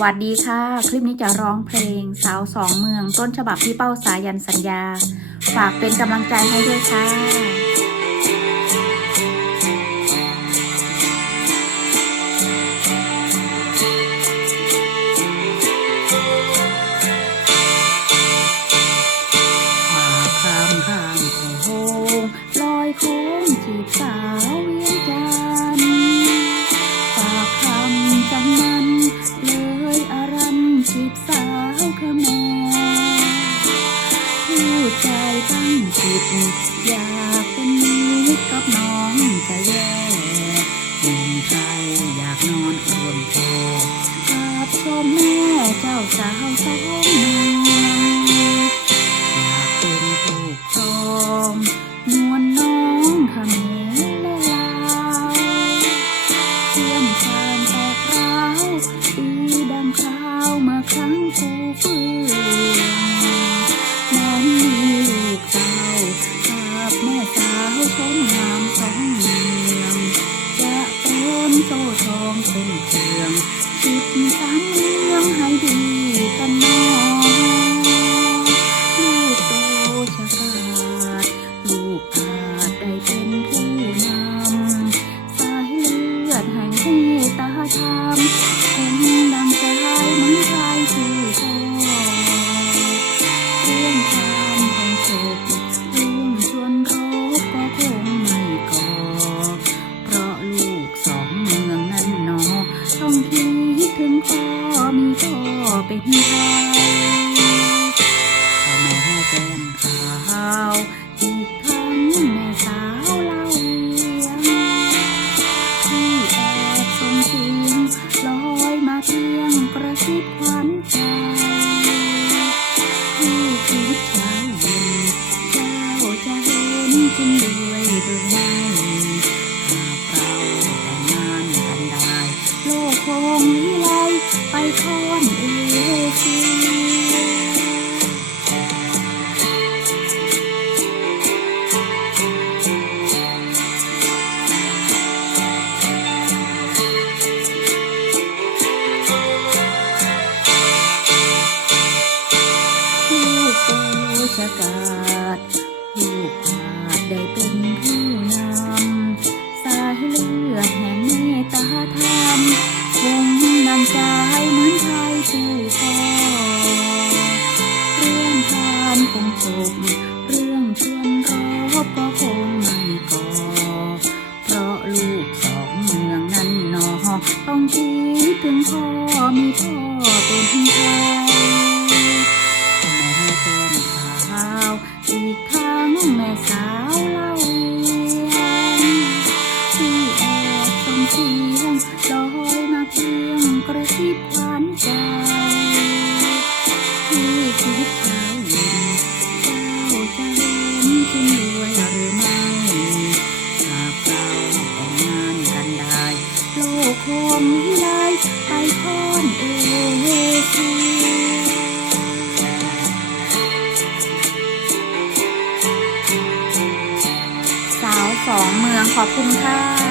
วัสดีค่ะ คลิปนี้จะร้องเพลงสาวสองเมือง ต้นฉบับพี่เป้าสายันสัญญา ฝากเป็นกำลังใจให้ด้วยค่ะผ่าข้ามข้างโค้งลอยโค้งจีบสาว ตั้งจิตอยากเป็นมิตรกับน้องจะแย่หนุ่มไทยอยากนอนอ่วมแพรกับชมแม่เจ้าสาวสองมือง คิดสามเมืองให้ดีกันน้องลูกโตชะกาดลูกอาจได้เป็นผู้นำสายเลือดแห่งเมตตาธรรมคงดังใจเหมือนชายผู้คอเรื่องความของศพ พ่อมีพ่อเป็นไทยพ่อแม่แก้มขาวอีกทั้งแม่สาวเล่าเรียงที่แอบส่งเสียงลอยมาเพียงกระซิบขวัญใจที่คิดเช้าเย็นเจ้าจะเห็นจริงด้วยหรือไม่ ไที่คิดเช้าเย็นเจ้าจะเห็นจริงด้วยหรือไม่หากเราแต่งงานกันได้ โลกคงวิไลไปพ้นเอเชีสาวสองเมืองขอบคุณค่ะ